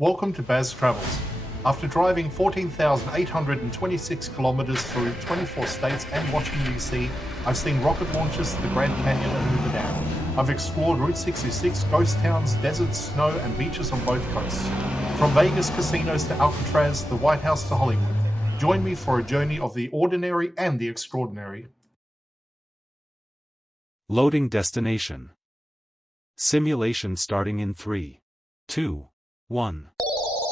Welcome to Baz Travels. After driving 14,826 kilometers through 24 states and Washington, D.C., I've seen rocket launches to the Grand Canyon and Hoover Dam. I've explored Route 66, ghost towns, deserts, snow, and beaches on both coasts. From Vegas casinos to Alcatraz, the White House to Hollywood. Join me for a journey of the ordinary and the extraordinary. Loading destination. Simulation starting in 3, 2, 1.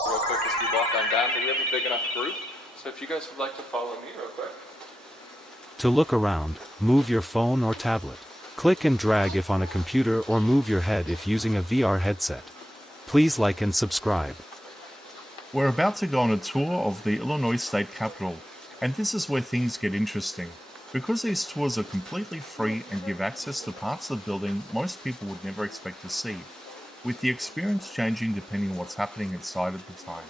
Real quick as we walk on down, but we have a big enough group, so if you guys would like to follow me real quick. To look around, move your phone or tablet. Click and drag if on a computer or move your head if using a VR headset. Please like and subscribe. We're about to go on a tour of the Illinois State Capitol, and this is where things get interesting. Because these tours are completely free and give access to parts of the building most people would never expect to see, with the experience changing depending on what's happening inside at the time.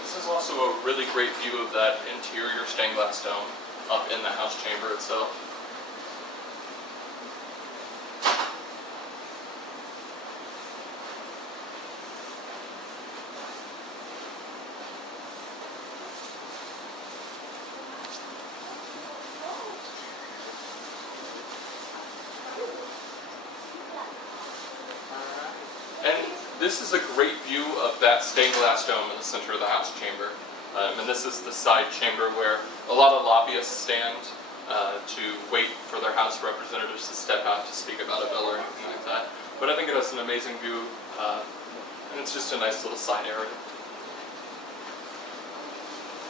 This is also a really great view of that interior stained glass dome up in the House chamber itself. This is a great view of that stained glass dome in the center of the House chamber. And this is the side chamber where a lot of lobbyists stand to wait for their House representatives to step out to speak about a bill or anything like that. But I think it has an amazing view, and it's just a nice little side area.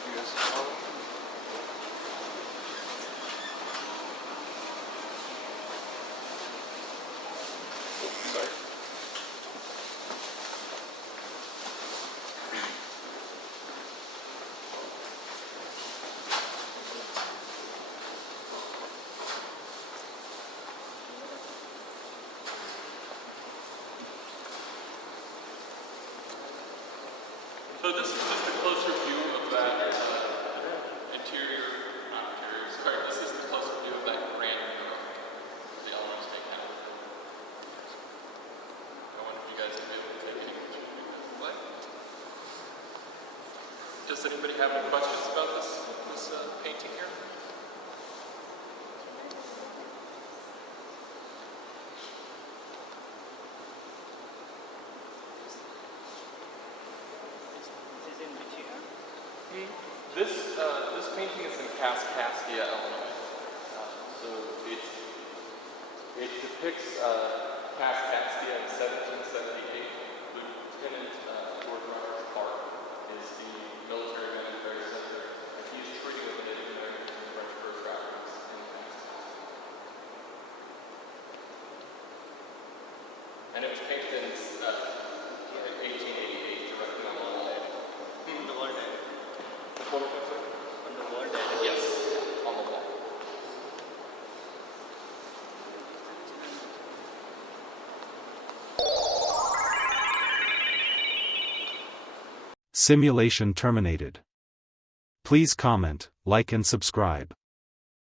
You guys follow? Sorry. So this is just a closer view of that this is the closer view of that grand view of the Illinois State Capitol. I wonder if you guys would be able to take any pictures. What? Does anybody have any questions about this painting here? This painting is in Tallahassee, Illinois. So it depicts Tallahassee in 1778. Lieutenant George Rogers Clark is the military man at the very center, and he's treating with the Native Americans and the French fur trappers in Tallahassee. And it was painted in 1888 directly on the wall. The World Day. What was it? On the World Day. Yes, on the wall. Simulation terminated. Please comment, like and subscribe.